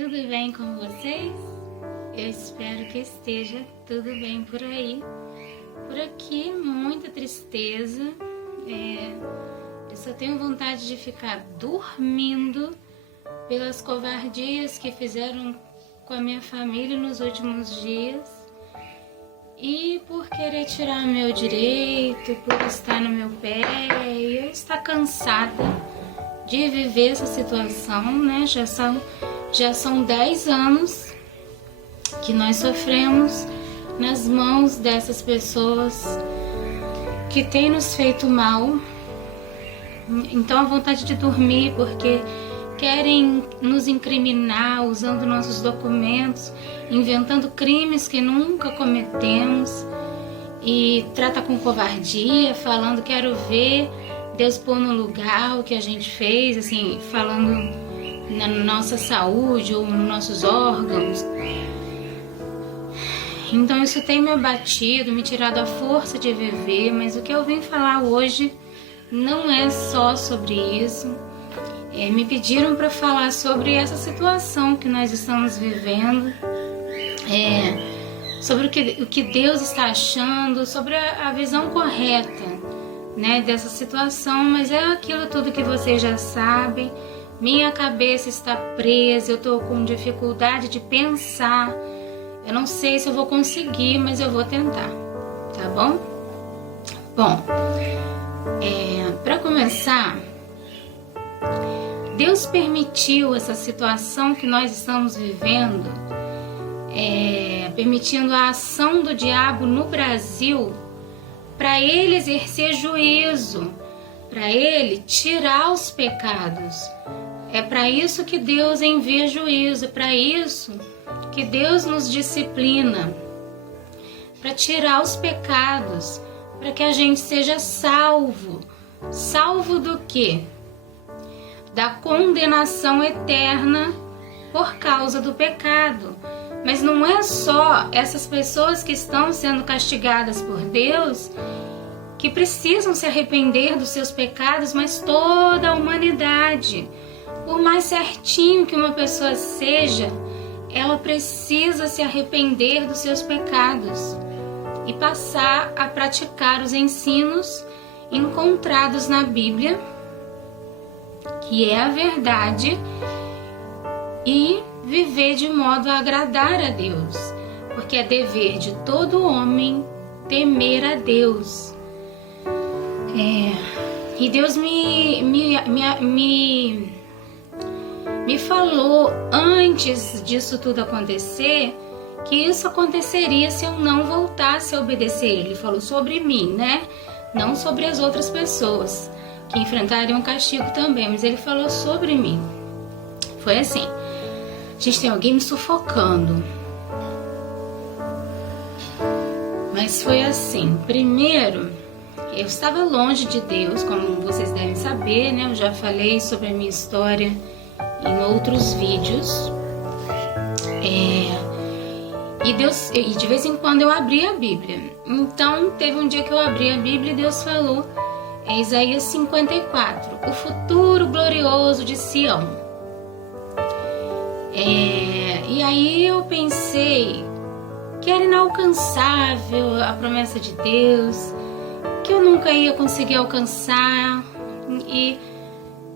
Tudo bem com vocês? Eu espero que esteja tudo bem por aí. Por aqui, muita tristeza. Eu só tenho vontade de ficar dormindo pelas covardias que fizeram com a minha família nos últimos dias e por querer tirar meu direito, por estar no meu pé. E eu estou cansada de viver essa situação, né? Já são 10 anos que nós sofremos nas mãos dessas pessoas que têm nos feito mal. Então a vontade de dormir, porque querem nos incriminar usando nossos documentos, inventando crimes que nunca cometemos, e trata com covardia, falando quero ver Deus pôr no lugar o que a gente fez, assim, falando na nossa saúde ou nos nossos órgãos. Então isso tem me abatido, me tirado a força de viver, mas o que eu vim falar hoje não é só sobre isso. Me pediram para falar sobre essa situação que nós estamos vivendo, sobre o que Deus está achando, sobre a visão correta, né, dessa situação, mas é aquilo tudo que vocês já sabem. Minha cabeça está presa, eu estou com dificuldade de pensar. Eu não sei se eu vou conseguir, mas eu vou tentar, tá bom? Bom, para começar, Deus permitiu essa situação que nós estamos vivendo, permitindo a ação do diabo no Brasil, para ele exercer juízo, para ele tirar os pecados. É para isso que Deus envia juízo, é para isso que Deus nos disciplina, para tirar os pecados, para que a gente seja salvo. Salvo do quê? Da condenação eterna por causa do pecado. Mas não é só essas pessoas que estão sendo castigadas por Deus que precisam se arrepender dos seus pecados, mas toda a humanidade. Por mais certinho que uma pessoa seja, ela precisa se arrepender dos seus pecados e passar a praticar os ensinos encontrados na Bíblia, que é a verdade, e viver de modo a agradar a Deus, porque é dever de todo homem temer a Deus. E Deus me falou antes disso tudo acontecer que isso aconteceria se eu não voltasse a obedecer. Ele falou sobre mim, né? Não sobre as outras pessoas que enfrentariam castigo também, mas ele falou sobre mim. Foi assim. Gente, tem alguém me sufocando. Mas foi assim. Primeiro, eu estava longe de Deus, como vocês devem saber, né? Eu já falei sobre a minha história em outros vídeos. E de vez em quando eu abri a Bíblia. Então teve um dia que eu abri a Bíblia e Deus falou, Isaías 54, o futuro glorioso de Sião. E aí eu pensei que era inalcançável a promessa de Deus, que eu nunca ia conseguir alcançar, e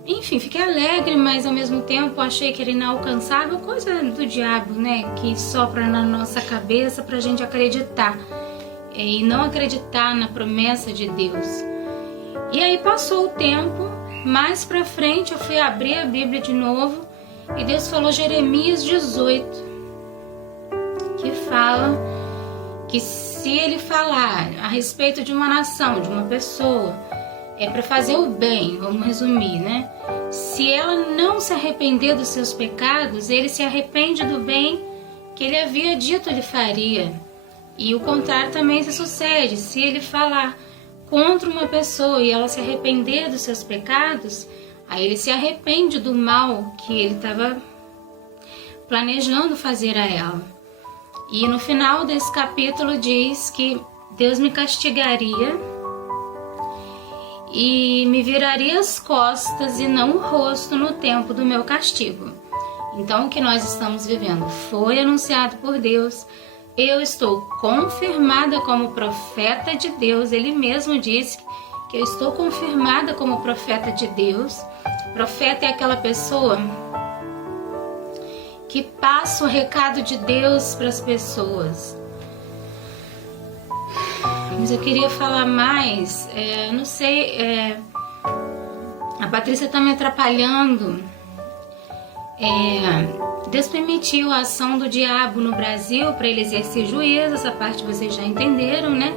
enfim, fiquei alegre, mas ao mesmo tempo achei que era inalcançável, coisa do diabo, né? Que sopra na nossa cabeça pra gente acreditar e não acreditar na promessa de Deus. E aí passou o tempo, mais pra frente eu fui abrir a Bíblia de novo e Deus falou Jeremias 18, que fala que se ele falar a respeito de uma nação, de uma pessoa, é para fazer o bem, vamos resumir, né? Se ela não se arrepender dos seus pecados, ele se arrepende do bem que ele havia dito ele faria. E o contrário também se sucede. Se ele falar contra uma pessoa e ela se arrepender dos seus pecados, aí ele se arrepende do mal que ele estava planejando fazer a ela. E no final desse capítulo diz que Deus me castigaria e me viraria as costas e não o rosto no tempo do meu castigo. Então, o que nós estamos vivendo foi anunciado por Deus. Eu estou confirmada como profeta de Deus. Ele mesmo disse que eu estou confirmada como profeta de Deus. Profeta é aquela pessoa que passa o recado de Deus para as pessoas. Mas eu queria falar mais, não sei, a Patrícia está me atrapalhando. Deus permitiu a ação do diabo no Brasil para ele exercer juízo, essa parte vocês já entenderam, né?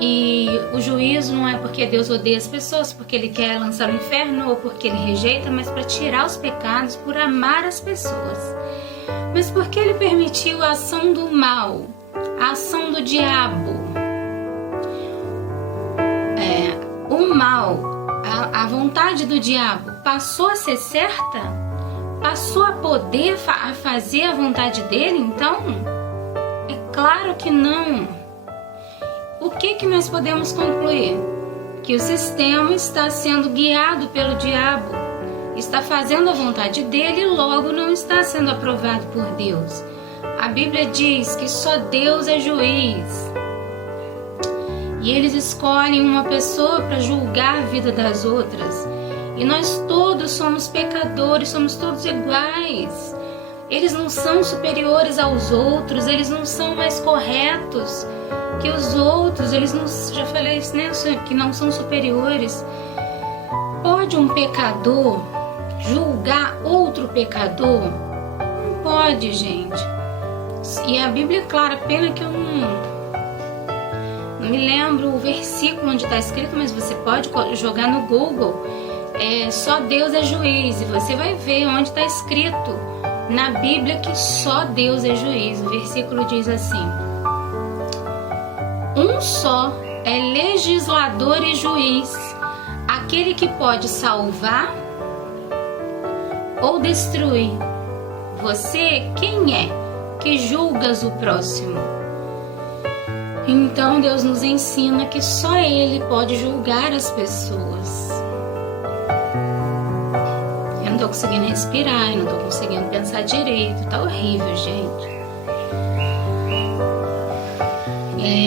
E o juízo não é porque Deus odeia as pessoas, porque Ele quer lançar no inferno ou porque Ele rejeita, mas para tirar os pecados, por amar as pessoas. Mas por que Ele permitiu a ação do mal, a ação do diabo? O mal, a vontade do diabo passou a ser certa? Passou a poder fazer a vontade dele, então? É claro que não. O que nós podemos concluir? Que o sistema está sendo guiado pelo diabo, está fazendo a vontade dele e logo não está sendo aprovado por Deus. A Bíblia diz que só Deus é juiz. E eles escolhem uma pessoa para julgar a vida das outras. E nós todos somos pecadores, somos todos iguais. Eles não são superiores aos outros, eles não são mais corretos que os outros, eles não, já falei isso, né? Que não são superiores. Pode um pecador julgar outro pecador? Não pode, gente. E a Bíblia é clara, pena que eu não me lembro o versículo onde está escrito, mas você pode jogar no Google. Só Deus é juiz, e você vai ver onde está escrito na Bíblia que só Deus é juiz. O versículo diz assim: um só é legislador e juiz, aquele que pode salvar ou destruir. Você, quem é que julgas o próximo? Então Deus nos ensina que só Ele pode julgar as pessoas. Eu não estou conseguindo respirar, eu não estou conseguindo pensar direito, tá horrível, gente.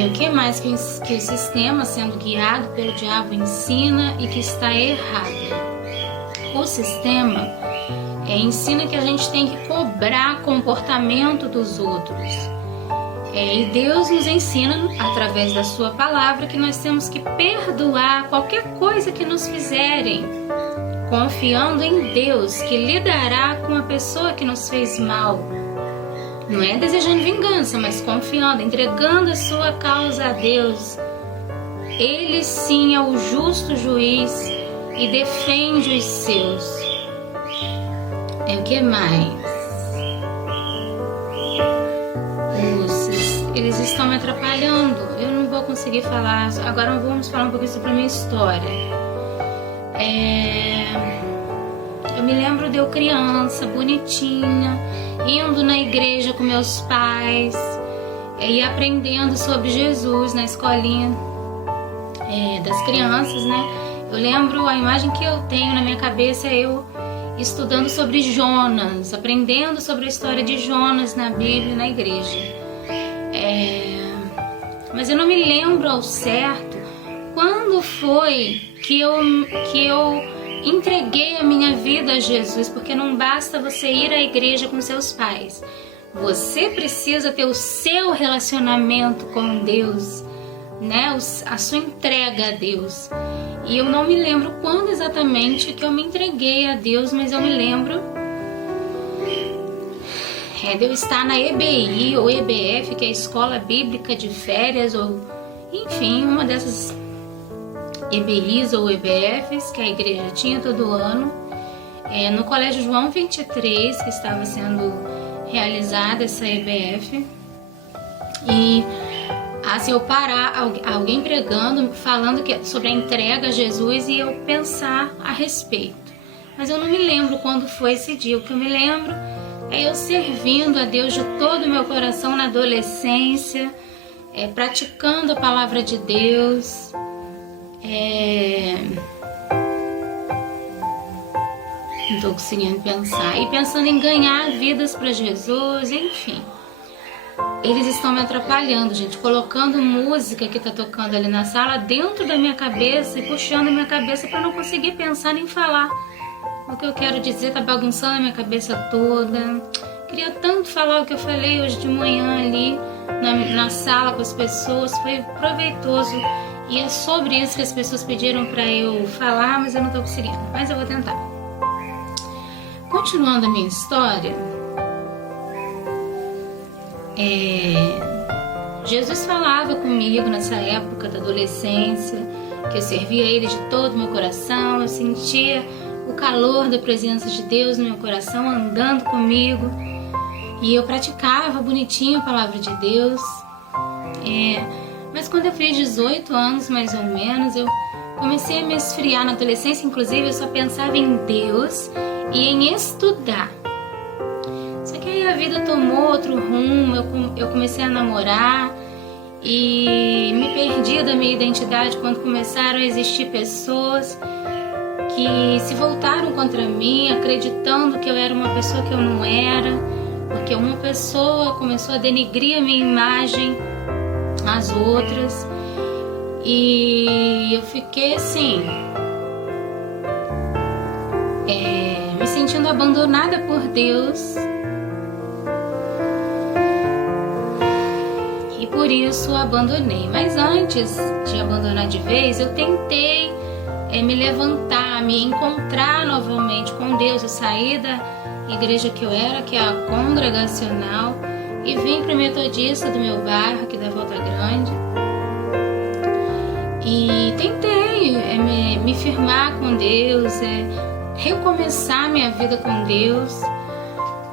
O que mais que o sistema sendo guiado pelo diabo ensina e que está errado? O sistema ensina que a gente tem que cobrar comportamento dos outros. E Deus nos ensina, através da sua palavra, que nós temos que perdoar qualquer coisa que nos fizerem, confiando em Deus, que lidará com a pessoa que nos fez mal. Não é desejando vingança, mas confiando, entregando a sua causa a Deus. Ele sim é o justo juiz e defende os seus. O que mais? Eles estão me atrapalhando, eu não vou conseguir falar. Agora vamos falar um pouquinho sobre a minha história. Eu me lembro de eu criança, bonitinha, indo na igreja com meus pais e aprendendo sobre Jesus na escolinha das crianças, né? Eu lembro, a imagem que eu tenho na minha cabeça é eu estudando sobre Jonas, aprendendo sobre a história de Jonas na Bíblia, na igreja. Mas eu não me lembro ao certo quando foi que eu entreguei a minha vida a Jesus, porque não basta você ir à igreja com seus pais. Você precisa ter o seu relacionamento com Deus, né? A sua entrega a Deus. E eu não me lembro quando exatamente que eu me entreguei a Deus, mas eu me lembro de eu estar na EBI ou EBF, que é a Escola Bíblica de Férias, ou enfim, uma dessas EBIs ou EBFs que a igreja tinha todo ano, no Colégio João 23, que estava sendo realizada essa EBF. E assim, eu parar, alguém pregando, falando sobre a entrega a Jesus, e eu pensar a respeito. Mas eu não me lembro quando foi esse dia. O que eu me lembro é eu servindo a Deus de todo o meu coração na adolescência, praticando a palavra de Deus, Não tô conseguindo pensar. E pensando em ganhar vidas para Jesus, enfim. Eles estão me atrapalhando, gente, colocando música que tá tocando ali na sala dentro da minha cabeça e puxando a minha cabeça para não conseguir pensar nem falar o que eu quero dizer. Tá bagunçando a minha cabeça toda. Queria tanto falar o que eu falei hoje de manhã ali na sala com as pessoas, foi proveitoso. E é sobre isso que as pessoas pediram para eu falar, mas eu não tô conseguindo, mas eu vou tentar. Continuando a minha história, Jesus falava comigo nessa época da adolescência, que eu servia a Ele de todo o meu coração, eu sentia o calor da presença de Deus no meu coração andando comigo, e eu praticava bonitinho a palavra de Deus. Mas quando eu fiz 18 anos, mais ou menos, eu comecei a me esfriar na adolescência. Inclusive, eu só pensava em Deus e em estudar. Só que aí a vida tomou outro rumo, eu comecei a namorar e me perdi da minha identidade quando começaram a existir pessoas que se voltaram contra mim, acreditando que eu era uma pessoa que eu não era, porque uma pessoa começou a denigrir a minha imagem às outras, e eu fiquei assim, me sentindo abandonada por Deus, e por isso abandonei. Mas antes de abandonar de vez, eu tentei me levantar, me encontrar novamente com Deus. Eu saí da igreja que eu era, que é a congregacional, e vim para o metodista do meu bairro, aqui da Volta Grande, e tentei me firmar com Deus, recomeçar minha vida com Deus,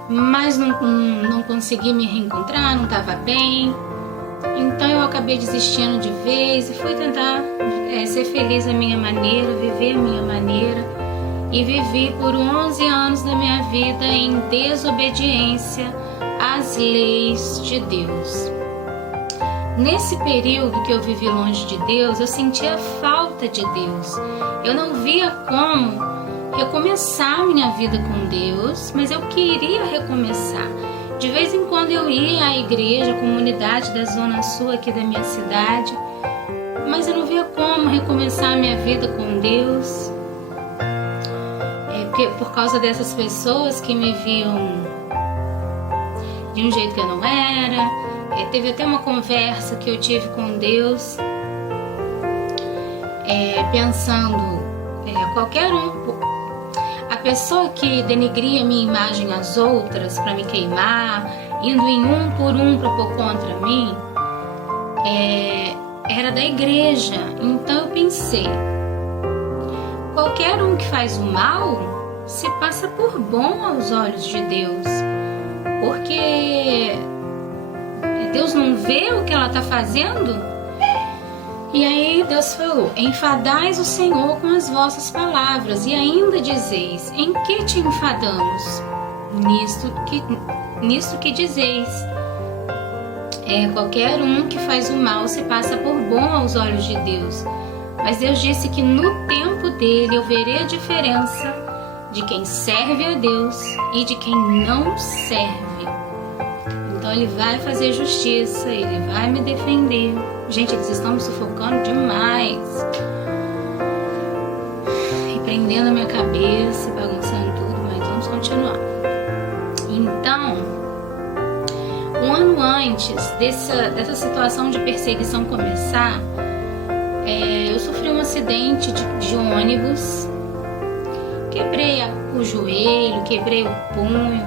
mas não consegui me reencontrar, não estava bem. Então eu acabei desistindo de vez e fui tentar ser feliz à minha maneira, viver a minha maneira, e vivi por 11 anos da minha vida em desobediência às leis de Deus. Nesse período que eu vivi longe de Deus, eu sentia falta de Deus. Eu não via como recomeçar minha vida com Deus, mas eu queria recomeçar. De vez em quando eu ia à igreja, à comunidade da Zona Sul aqui da minha cidade, mas eu não via como recomeçar minha vida com Deus, por causa dessas pessoas que me viam de um jeito que eu não era. Teve até uma conversa que eu tive com Deus, pensando, qualquer a pessoa que denigria minha imagem às outras para me queimar, indo em um por um para pôr contra mim, era da igreja. Então eu pensei, qualquer um que faz o mal se passa por bom aos olhos de Deus, porque Deus não vê o que ela está fazendo? E aí Deus falou: enfadais o Senhor com as vossas palavras, e ainda dizeis: em que te enfadamos? Nisto que dizeis. Qualquer um que faz o mal se passa por bom aos olhos de Deus. Mas Deus disse que no tempo dele eu verei a diferença de quem serve a Deus e de quem não serve. Então Ele vai fazer justiça, Ele vai me defender. Gente, eles estão me sufocando demais, e prendendo a minha cabeça, bagunçando tudo, mas vamos continuar. Então, um ano antes dessa situação de perseguição começar, eu sofri um acidente de ônibus, quebrei o joelho, quebrei o punho,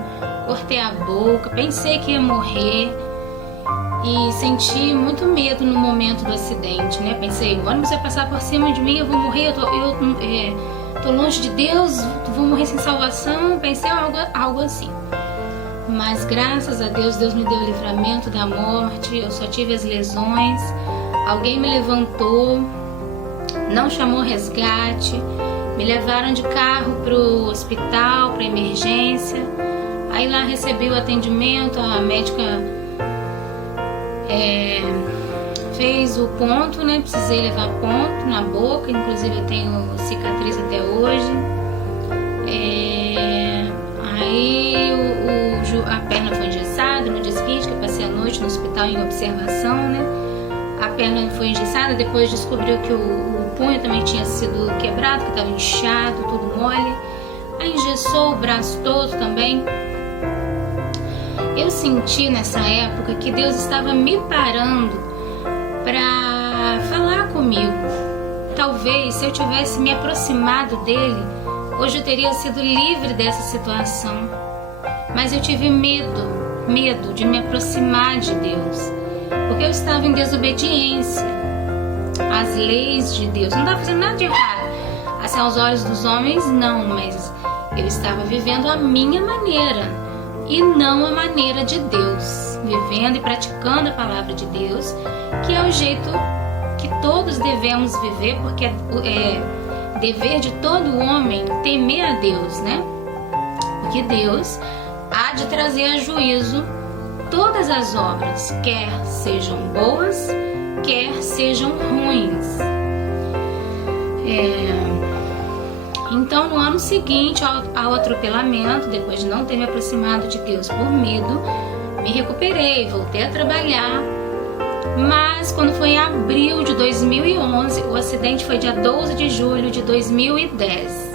cortei a boca, pensei que ia morrer e senti muito medo no momento do acidente, né? Pensei, o ônibus vai passar por cima de mim, eu vou morrer, eu tô longe de Deus, vou morrer sem salvação. Pensei algo assim. Mas graças a Deus, Deus me deu o livramento da morte, eu só tive as lesões, alguém me levantou, não chamou resgate, me levaram de carro pro hospital, pra emergência. Aí lá recebi o atendimento, a médica fez o ponto, né? Precisei levar ponto na boca, inclusive eu tenho cicatriz até hoje. estava em observação, né? A perna foi engessada, depois descobriu que o punho também tinha sido quebrado, que estava inchado, tudo mole. Aí engessou o braço todo também. Eu senti nessa época que Deus estava me parando para falar comigo. Talvez se eu tivesse me aproximado dele, hoje eu teria sido livre dessa situação. Mas eu tive medo de me aproximar de Deus, porque eu estava em desobediência às leis de Deus. Não estava fazendo nada de errado, assim, aos olhos dos homens não, mas eu estava vivendo a minha maneira e não a maneira de Deus, vivendo e praticando a palavra de Deus, que é o jeito que todos devemos viver, porque é dever de todo homem temer a Deus, né? Porque Deus há de trazer a juízo todas as obras, quer sejam boas, quer sejam ruins. Então, no ano seguinte ao atropelamento, depois de não ter me aproximado de Deus por medo, me recuperei, voltei a trabalhar. Mas quando foi em abril de 2011, o acidente foi dia 12 de julho de 2010.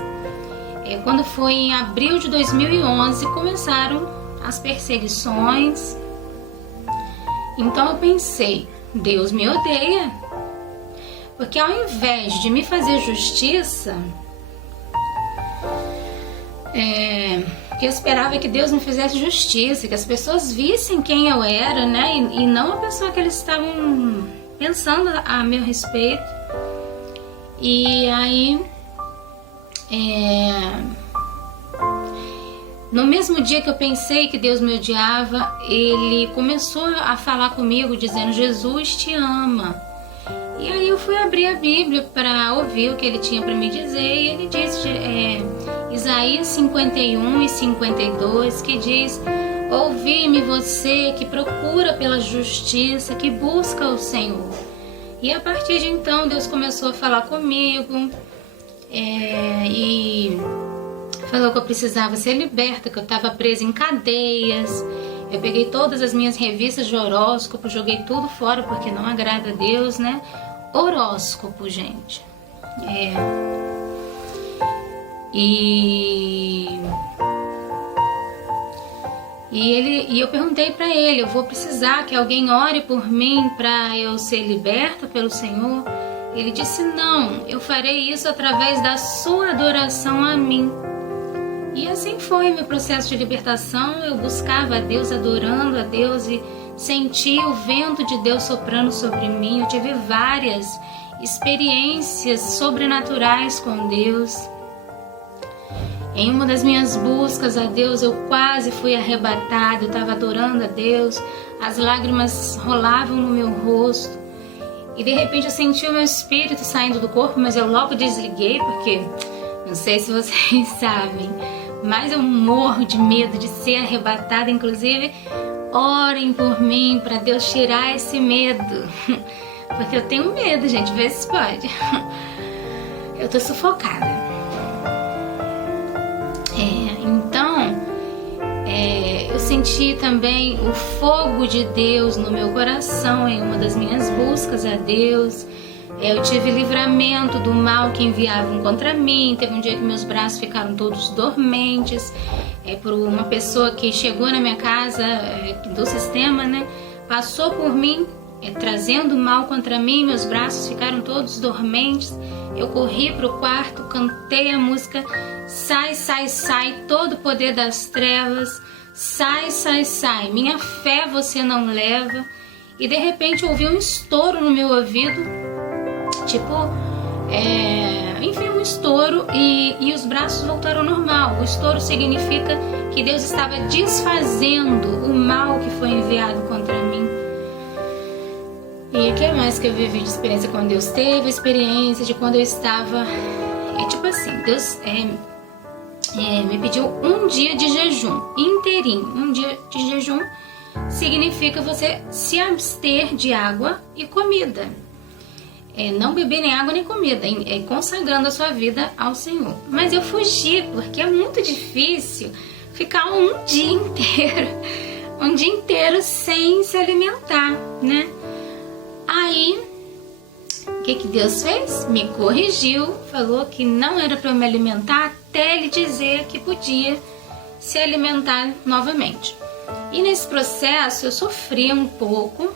Quando foi em abril de 2011, começaram as perseguições. Então eu pensei, Deus me odeia, porque ao invés de me fazer justiça, eu esperava que Deus me fizesse justiça, que as pessoas vissem quem eu era, né? E não a pessoa que eles estavam pensando a meu respeito. E aí, no mesmo dia que eu pensei que Deus me odiava, Ele começou a falar comigo dizendo: Jesus te ama. E aí eu fui abrir a Bíblia para ouvir o que Ele tinha para me dizer, e Ele disse, Isaías 51 e 52, que diz: ouvi-me você que procura pela justiça, que busca o Senhor. E a partir de então Deus começou a falar comigo, e falou que eu precisava ser liberta, que eu estava presa em cadeias. Eu peguei todas as minhas revistas de horóscopo, joguei tudo fora porque não agrada a Deus, né? Horóscopo, gente. E eu perguntei para ele: eu vou precisar que alguém ore por mim para eu ser liberta pelo Senhor? Ele disse: não, eu farei isso através da sua adoração a mim. E assim foi meu processo de libertação. Eu buscava a Deus, adorando a Deus, e senti o vento de Deus soprando sobre mim. Eu tive várias experiências sobrenaturais com Deus. Em uma das minhas buscas a Deus, eu quase fui arrebatada. Eu estava adorando a Deus, as lágrimas rolavam no meu rosto, e de repente eu senti o meu espírito saindo do corpo, mas eu logo desliguei, porque não sei se vocês sabem, mas eu morro de medo de ser arrebatada. Inclusive, orem por mim para Deus tirar esse medo, porque eu tenho medo, gente, vê se pode. Eu tô sufocada. Então, eu senti também o fogo de Deus no meu coração em uma das minhas buscas a Deus. Eu tive livramento do mal que enviavam contra mim. Teve um dia que meus braços ficaram todos dormentes, por uma pessoa que chegou na minha casa do sistema, né? Passou por mim, trazendo mal contra mim. Meus braços ficaram todos dormentes. Eu corri para o quarto, cantei a música Sai, sai, sai, todo o poder das trevas. Sai, sai, sai, minha fé você não leva. E de repente eu ouvi um estouro no meu ouvido, tipo, enfim, um estouro, e os braços voltaram ao normal. O estouro significa que Deus estava desfazendo o mal que foi enviado contra mim. E o que mais que eu vivi de experiência com Deus? Teve a experiência de quando eu estava, tipo assim, Deus me pediu um dia de jejum inteirinho. Um dia de jejum significa você se abster de água e comida. Não beber nem água nem comida, consagrando a sua vida ao Senhor. Mas eu fugi, porque é muito difícil ficar um dia inteiro um dia inteiro sem se alimentar, né? Aí, o que Deus fez? Me corrigiu, falou que não era para eu me alimentar até Ele dizer que podia se alimentar novamente. E nesse processo eu sofri um pouco.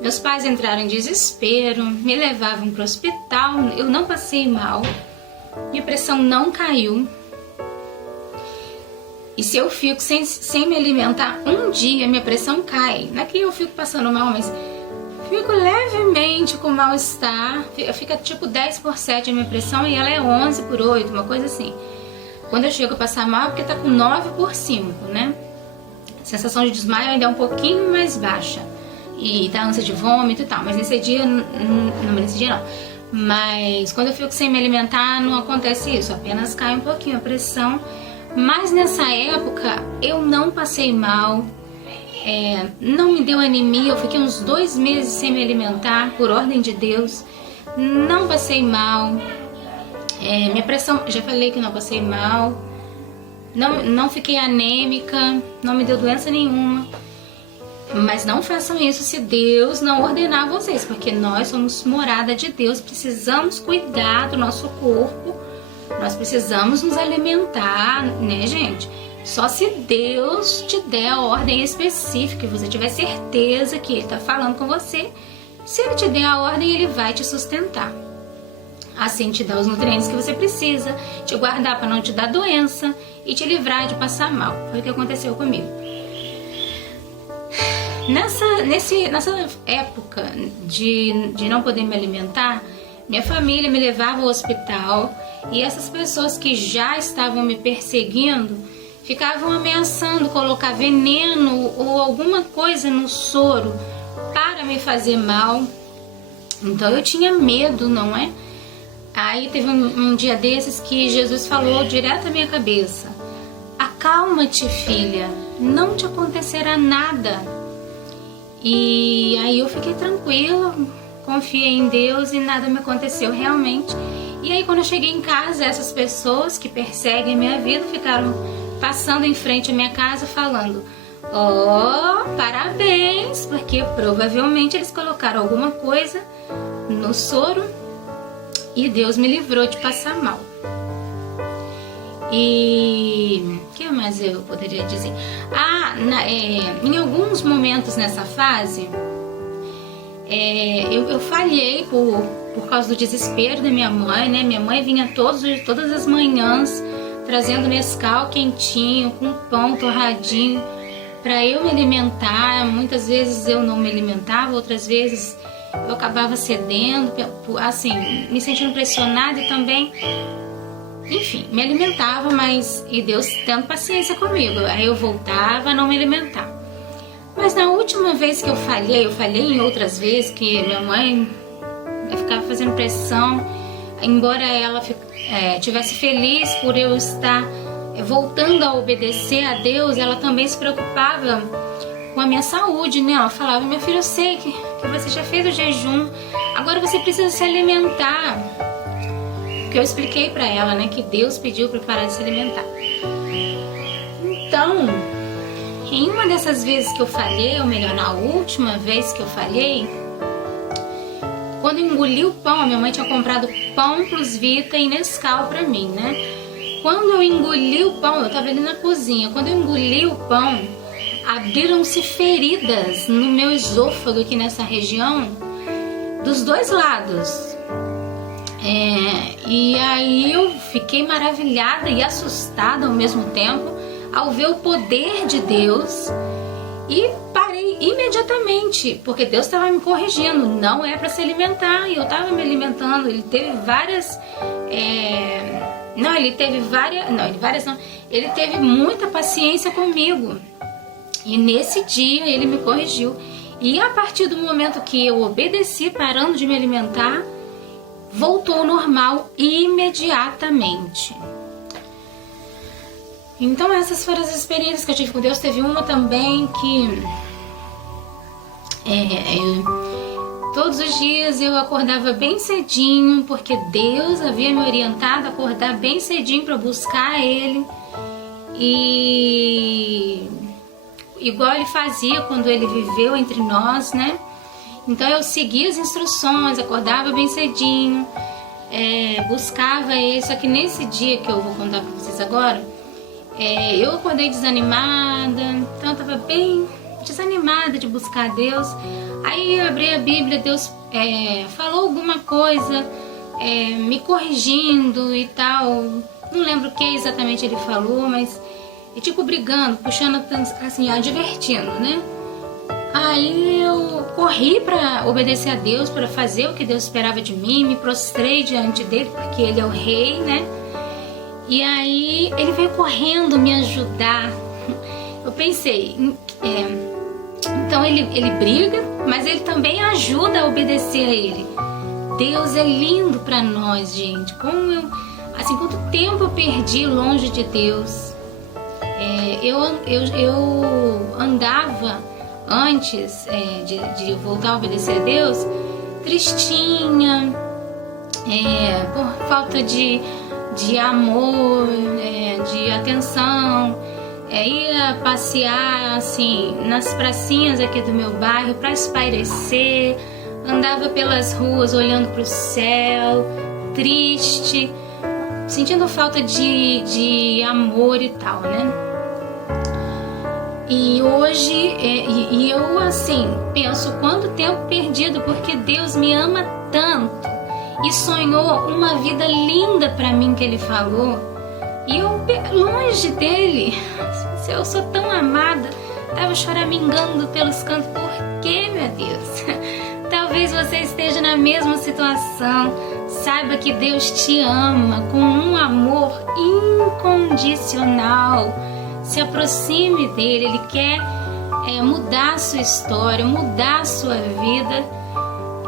Meus pais entraram em desespero, me levavam para o hospital, eu não passei mal, minha pressão não caiu. E se eu fico sem me alimentar um dia, minha pressão cai. Não é que eu fico passando mal, mas fico levemente com mal-estar. Fica tipo 10/7 a minha pressão e ela é 11/8, uma coisa assim. Quando eu chego a passar mal é porque tá com 9/5, né? A sensação de desmaio ainda é um pouquinho mais baixa. E dá ânsia de vômito e tal. Mas nesse dia não. Mas quando eu fico sem me alimentar não acontece isso. Apenas cai um pouquinho a pressão. Mas nessa época eu não passei mal. Não me deu anemia. Eu fiquei uns 2 meses sem me alimentar, por ordem de Deus. Não passei mal. Minha pressão, já falei que não passei mal. Não fiquei anêmica. Não me deu doença nenhuma. Mas não façam isso se Deus não ordenar vocês, porque nós somos morada de Deus, precisamos cuidar do nosso corpo, nós precisamos nos alimentar, né, gente? Só se Deus te der a ordem específica e você tiver certeza que Ele está falando com você, se Ele te der a ordem, Ele vai te sustentar. Assim, te dar os nutrientes que você precisa, te guardar para não te dar doença e te livrar de passar mal. Foi o que aconteceu comigo. Nessa época de não poder me alimentar, minha família me levava ao hospital e essas pessoas que já estavam me perseguindo ficavam ameaçando colocar veneno ou alguma coisa no soro para me fazer mal. Então eu tinha medo, não é? Aí teve um dia desses que Jesus falou direto à minha cabeça: acalma-te, filha, não te acontecerá nada. E aí eu fiquei tranquila, confiei em Deus e nada me aconteceu realmente. E aí quando eu cheguei em casa, essas pessoas que perseguem a minha vida ficaram passando em frente à minha casa falando: parabéns, porque provavelmente eles colocaram alguma coisa no soro e Deus me livrou de passar mal. E o que mais eu poderia dizer? Em alguns momentos nessa fase, eu falhei por causa do desespero da minha mãe, né? Minha mãe vinha todas as manhãs trazendo Nescau quentinho, com pão torradinho, para eu me alimentar. Muitas vezes eu não me alimentava, outras vezes eu acabava cedendo, assim, me sentindo pressionada e também... Enfim, me alimentava, e Deus tendo paciência comigo. Aí eu voltava a não me alimentar. Mas na última vez que eu falhei em outras vezes, que minha mãe ficava fazendo pressão, embora ela tivesse feliz por eu estar voltando a obedecer a Deus, ela também se preocupava com a minha saúde, né? Ela falava: minha filha, eu sei que você já fez o jejum, agora você precisa se alimentar. Porque eu expliquei pra ela, né, que Deus pediu pra parar de se alimentar. Então, em uma dessas vezes que eu falhei, ou melhor, na última vez que eu falhei, quando eu engoli o pão, a minha mãe tinha comprado pão plus Vita e Nescau pra mim, né? Quando eu engoli o pão, eu tava ali na cozinha, quando eu engoli o pão, abriram-se feridas no meu esôfago aqui nessa região, dos dois lados. E aí eu fiquei maravilhada e assustada ao mesmo tempo ao ver o poder de Deus e parei imediatamente, porque Deus estava me corrigindo, não é para se alimentar, e eu estava me alimentando. Ele teve ele teve muita paciência comigo, e nesse dia ele me corrigiu, e a partir do momento que eu obedeci, parando de me alimentar, voltou ao normal imediatamente. Então essas foram as experiências que eu tive com Deus. Teve uma também que todos os dias eu acordava bem cedinho, porque Deus havia me orientado a acordar bem cedinho para buscar Ele. E igual ele fazia quando ele viveu entre nós, né? Então eu seguia as instruções, acordava bem cedinho, buscava ele. Só que nesse dia que eu vou contar para vocês agora, eu acordei desanimada, então eu estava bem desanimada de buscar a Deus. Aí eu abri a Bíblia, Deus falou alguma coisa, me corrigindo e tal. Não lembro o que exatamente ele falou, mas tipo brigando, puxando assim, advertindo, né? Aí eu corri para obedecer a Deus, para fazer o que Deus esperava de mim, me prostrei diante dele, porque ele é o rei, né? E aí ele veio correndo me ajudar. Eu pensei, então ele briga, mas ele também ajuda a obedecer a ele. Deus é lindo para nós, gente. Quanto tempo eu perdi longe de Deus. Eu andava antes de voltar a obedecer a Deus, tristinha, por falta de amor, de atenção. Ia passear assim nas pracinhas aqui do meu bairro para espairecer, andava pelas ruas olhando para o céu, triste, sentindo falta de amor e tal, né? E hoje eu assim penso quanto tempo perdido, porque Deus me ama tanto e sonhou uma vida linda para mim que Ele falou, e eu longe dele. Se eu sou tão amada, estava choramingando pelos cantos. Por que, meu Deus? Talvez você esteja na mesma situação. Saiba que Deus te ama com um amor incondicional. Se aproxime dele. Ele quer mudar a sua história, mudar a sua vida.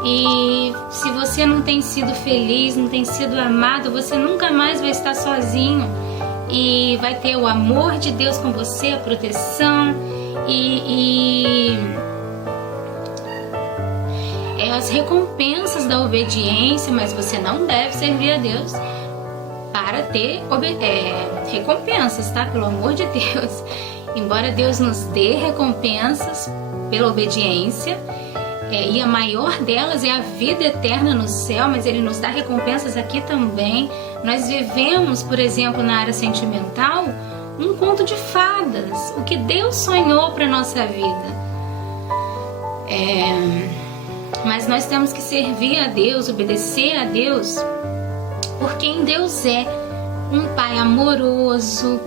E se você não tem sido feliz, não tem sido amado, você nunca mais vai estar sozinho. E vai ter o amor de Deus com você, a proteção e as recompensas da obediência. Mas você não deve servir a Deus para ter recompensas, tá? Pelo amor de Deus. Embora Deus nos dê recompensas pela obediência, e a maior delas é a vida eterna no céu, mas Ele nos dá recompensas aqui também. Nós vivemos, por exemplo, na área sentimental, um conto de fadas, o que Deus sonhou para a nossa vida. Mas nós temos que servir a Deus, obedecer a Deus, por quem Deus é: um Pai amoroso,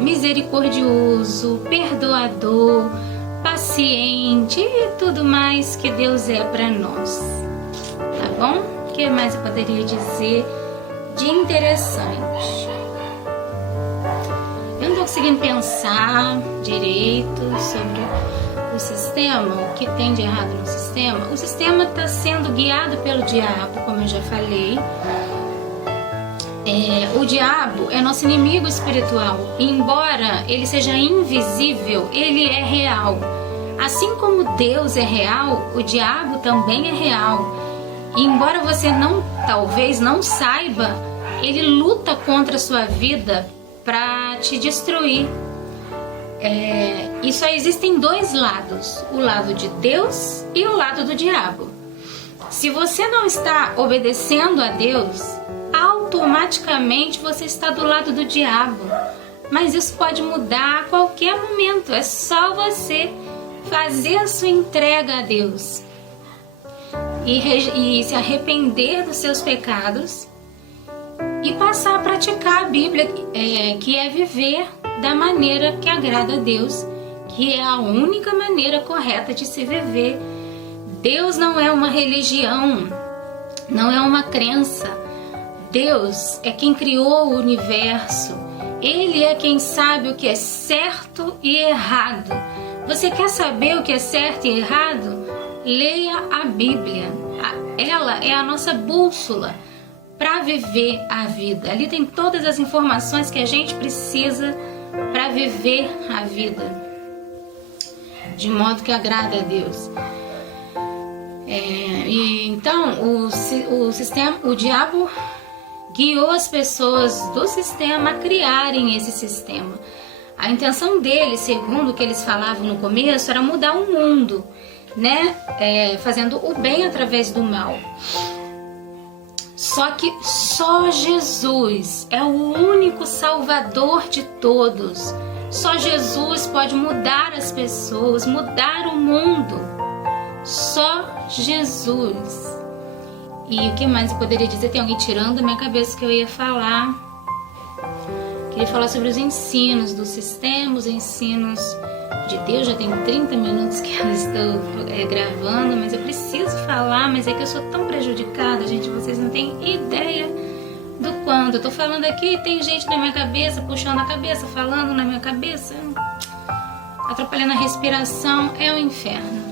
misericordioso, perdoador, paciente e tudo mais que Deus é para nós. Tá bom? O que mais eu poderia dizer de interessante? Eu não estou conseguindo pensar direito sobre o sistema, o que tem de errado no sistema. O sistema está sendo guiado pelo diabo, como eu já falei. O diabo é nosso inimigo espiritual. E embora ele seja invisível, ele é real. Assim como Deus é real, o diabo também é real. E embora você talvez não saiba, ele luta contra a sua vida para te destruir. E só existem dois lados: o lado de Deus e o lado do diabo. Se você não está obedecendo a Deus, automaticamente você está do lado do diabo. Mas isso pode mudar a qualquer momento. É só você fazer a sua entrega a Deus e se arrepender dos seus pecados e passar a praticar a Bíblia, que é viver da maneira que agrada a Deus, que é a única maneira correta de se viver. Deus não é uma religião, não é uma crença. Deus é quem criou o universo. Ele é quem sabe o que é certo e errado. Você quer saber o que é certo e errado? Leia a Bíblia. Ela é a nossa bússola para viver a vida. Ali tem todas as informações que a gente precisa para viver a vida de modo que agrada a Deus. Então o diabo guiou as pessoas do sistema a criarem esse sistema, A intenção deles, segundo o que eles falavam no começo, era mudar o mundo, né? Fazendo o bem através do mal. Só que só Jesus é o único salvador de todos. Só Jesus pode mudar as pessoas, mudar o mundo. Só Jesus. E o que mais eu poderia dizer? Tem alguém tirando da minha cabeça que eu ia falar. Queria falar sobre os ensinos do sistema, os ensinos de Deus. Já tem 30 minutos que eu estou gravando, mas eu preciso falar, mas é que eu sou tão prejudicada, gente, vocês não têm ideia do quanto. Eu tô falando aqui e tem gente na minha cabeça, puxando a cabeça, falando na minha cabeça, atrapalhando a respiração, é o inferno.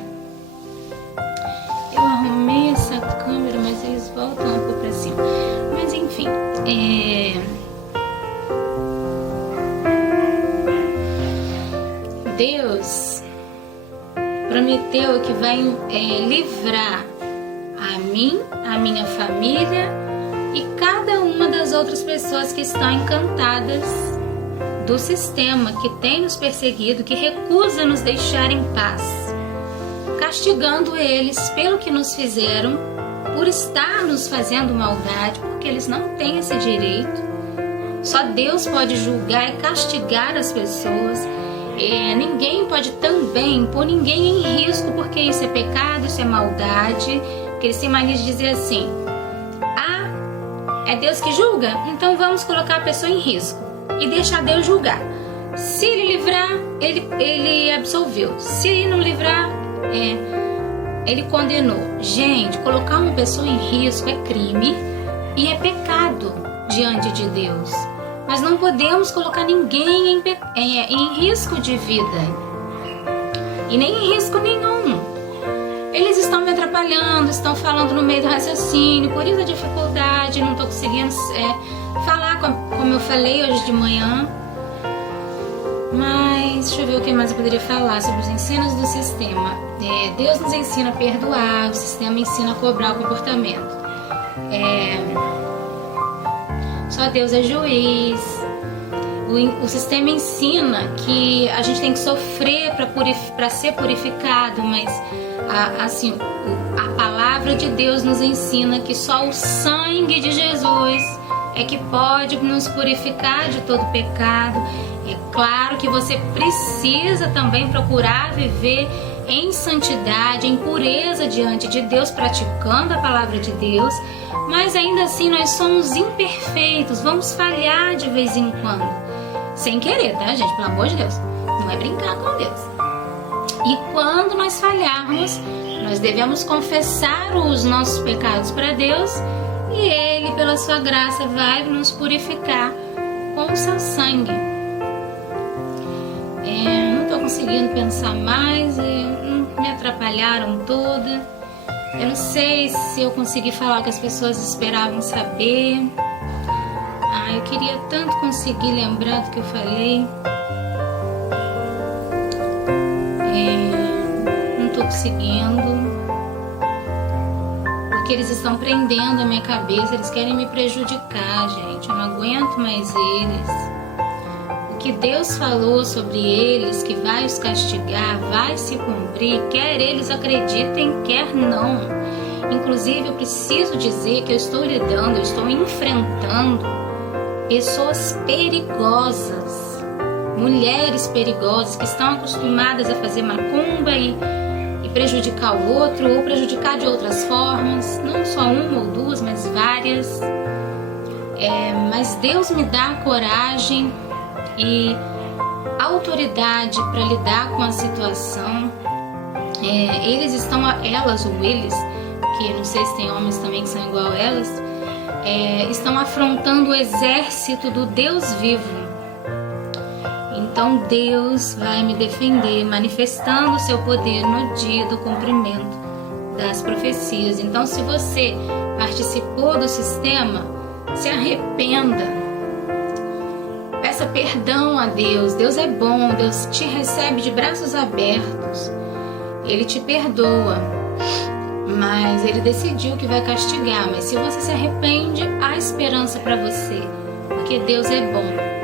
Eu arrumei essa câmera, mas eles voltam um pouco pra cima. Mas enfim, Deus prometeu que vai livrar a mim, a minha família e cada uma das outras pessoas que estão encantadas do sistema, que tem nos perseguido, que recusa nos deixar em paz, castigando eles pelo que nos fizeram, por estar nos fazendo maldade, porque eles não têm esse direito. Só Deus pode julgar e castigar as pessoas. Ninguém pode também pôr ninguém em risco, porque isso é pecado, isso é maldade. Porque eles têm mania de dizer assim: é Deus que julga? Então vamos colocar a pessoa em risco e deixar Deus julgar. Se ele livrar, ele absolveu. Se ele não livrar, ele condenou. Gente, colocar uma pessoa em risco é crime e é pecado diante de Deus. Nós não podemos colocar ninguém em risco de vida e nem em risco nenhum. Eles estão me atrapalhando, estão falando no meio do raciocínio, por isso a dificuldade, não estou conseguindo falar como eu falei hoje de manhã. Mas deixa eu ver o que mais eu poderia falar sobre os ensinos do sistema. Deus nos ensina a perdoar, o sistema ensina a cobrar o comportamento. Só Deus é juiz. O sistema ensina que a gente tem que sofrer para ser purificado, mas a palavra de Deus nos ensina que só o sangue de Jesus é que pode nos purificar de todo pecado. É claro que você precisa também procurar viver em santidade, em pureza diante de Deus, praticando a palavra de Deus, mas ainda assim nós somos imperfeitos, vamos falhar de vez em quando, sem querer, tá, gente? Pelo amor de Deus, não é brincar com Deus. E quando nós falharmos, nós devemos confessar os nossos pecados para Deus e Ele, pela sua graça, vai nos purificar com o seu sangue. Não estou conseguindo pensar mais, me atrapalharam toda. Eu não sei se eu consegui falar o que as pessoas esperavam saber. Eu queria tanto conseguir lembrar do que eu falei. Não estou conseguindo. Porque eles estão prendendo a minha cabeça, eles querem me prejudicar, gente. Eu não aguento mais eles. O que Deus falou sobre eles, que vai os castigar, vai se cumprir, quer eles acreditem, quer não. Inclusive, eu preciso dizer que eu estou enfrentando pessoas perigosas, mulheres perigosas que estão acostumadas a fazer macumba e prejudicar o outro, ou prejudicar de outras formas, não só uma ou duas, mas várias. Mas Deus me dá coragem e autoridade para lidar com a situação. Elas ou eles, que não sei se tem homens também que são igual a elas, estão afrontando o exército do Deus vivo. Então Deus vai me defender, manifestando o seu poder no dia do cumprimento das profecias. Então, se você participou do sistema, se arrependa, peça perdão a Deus. Deus é bom, Deus te recebe de braços abertos, Ele te perdoa, mas Ele decidiu que vai castigar. Mas se você se arrepende, há esperança para você, porque Deus é bom.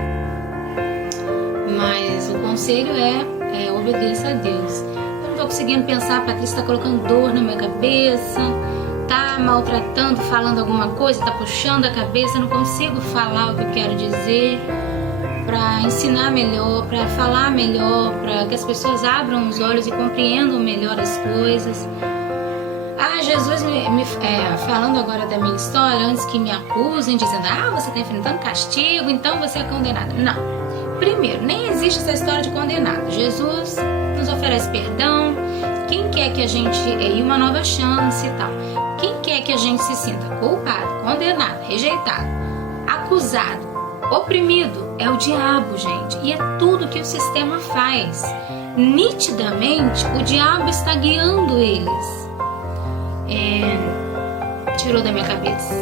Mas o conselho é obedeça a Deus. Eu não tô conseguindo pensar, a Patrícia tá colocando dor na minha cabeça, tá maltratando, falando alguma coisa, tá puxando a cabeça, eu não consigo falar o que eu quero dizer, para ensinar melhor, para falar melhor, para que as pessoas abram os olhos e compreendam melhor as coisas. Jesus falando agora da minha história, antes que me acusem, dizendo, você está enfrentando castigo, então você é condenado. Não. Primeiro, nem existe essa história de condenado. Jesus nos oferece perdão, quem quer que a gente e uma nova chance e tal. Quem quer que a gente se sinta culpado, condenado, rejeitado, acusado, oprimido, é o diabo, gente. E é tudo que o sistema faz. Nitidamente, o diabo está guiando eles. Tirou da minha cabeça.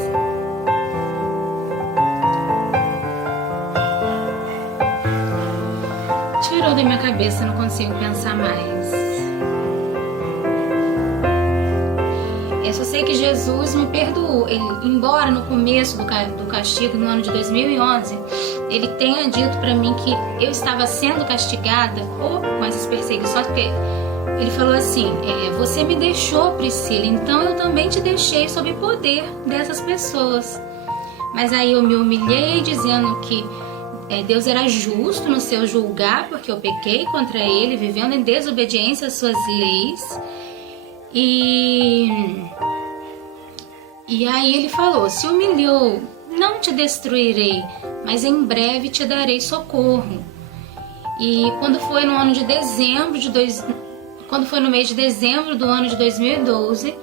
Tirou da minha cabeça, não consigo pensar mais. Eu só sei que Jesus me perdoou. Ele, embora no começo do castigo, no ano de 2011, ele tenha dito para mim que eu estava sendo castigada com essas perseguições, porque ele falou assim, você me deixou, Priscila, então eu também te deixei sob o poder dessas pessoas. Mas aí eu me humilhei dizendo que Deus era justo no seu julgar, porque eu pequei contra ele, vivendo em desobediência às suas leis. E aí ele falou, se humilhou, não te destruirei, mas em breve te darei socorro. E quando foi no ano de dezembro quando foi no mês de dezembro do ano de 2012,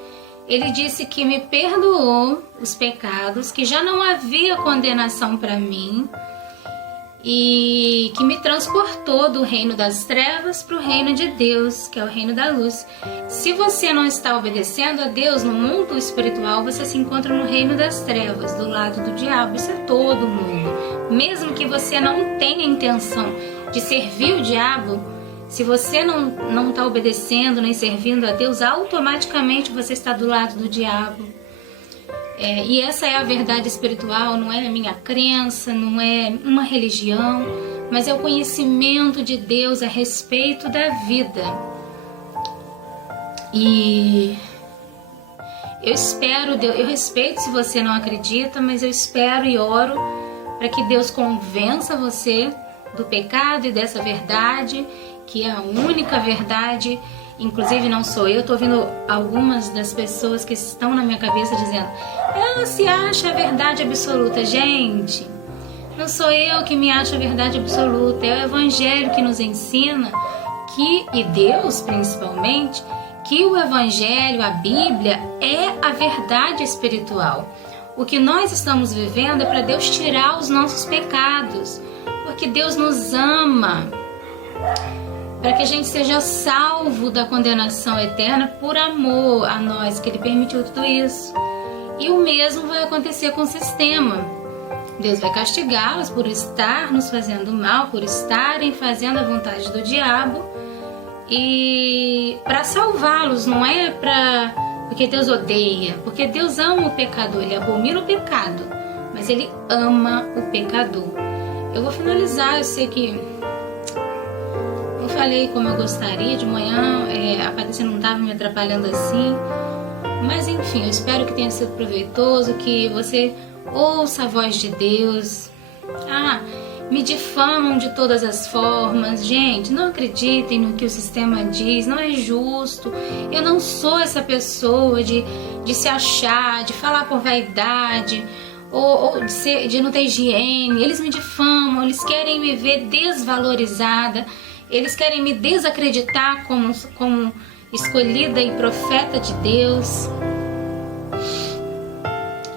ele disse que me perdoou os pecados, que já não havia condenação para mim e que me transportou do reino das trevas para o reino de Deus, que é o reino da luz. Se você não está obedecendo a Deus no mundo espiritual, você se encontra no reino das trevas, do lado do diabo. Isso é todo mundo. Mesmo que você não tenha intenção de servir o diabo, se você não está obedecendo nem servindo a Deus, automaticamente você está do lado do diabo. E essa é a verdade espiritual, não é a minha crença, não é uma religião, mas é o conhecimento de Deus a respeito da vida. E eu espero, eu respeito se você não acredita, mas eu espero e oro para que Deus convença você do pecado e dessa verdade, que é a única verdade. Inclusive não sou eu, tô ouvindo algumas das pessoas que estão na minha cabeça dizendo, ela se acha a verdade absoluta. Gente, não sou eu que me acho a verdade absoluta, é o Evangelho que nos ensina e Deus principalmente, que o Evangelho, a Bíblia, é a verdade espiritual. O que nós estamos vivendo é para Deus tirar os nossos pecados, porque Deus nos ama, para que a gente seja salvo da condenação eterna por amor a nós, que Ele permitiu tudo isso. E o mesmo vai acontecer com o sistema. Deus vai castigá-los por estar nos fazendo mal, por estarem fazendo a vontade do diabo, e para salvá-los, não é porque Deus odeia, porque Deus ama o pecador, Ele abomina o pecado, mas Ele ama o pecador. Eu vou finalizar, eu sei que não falei como eu gostaria de manhã, a Patrícia não estava me atrapalhando assim, mas enfim, eu espero que tenha sido proveitoso, que você ouça a voz de Deus. Me difamam de todas as formas. Gente, não acreditem no que o sistema diz, não é justo. Eu não sou essa pessoa de se achar, de falar por vaidade, ou de não ter higiene. Eles me difamam, eles querem me ver desvalorizada, eles querem me desacreditar como escolhida e profeta de Deus.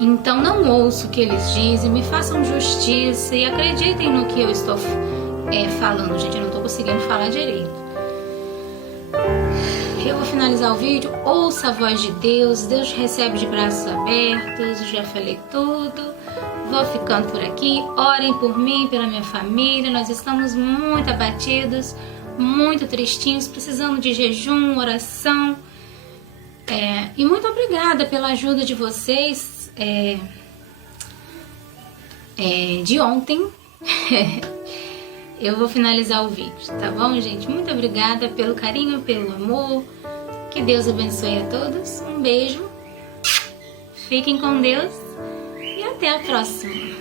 Então não ouço o que eles dizem, me façam justiça e acreditem no que eu estou falando. Gente, eu não estou conseguindo falar direito. Eu vou finalizar o vídeo. Ouça a voz de Deus, Deus recebe de braços abertos. Eu já falei tudo. Vou ficando por aqui. Orem por mim, pela minha família. Nós estamos muito abatidos, muito tristinhos, precisando de jejum, oração. E muito obrigada pela ajuda de vocês. De ontem eu vou finalizar o vídeo, tá bom, gente? Muito obrigada pelo carinho, pelo amor. Que Deus abençoe a todos. Um beijo. Fiquem com Deus e até a próxima.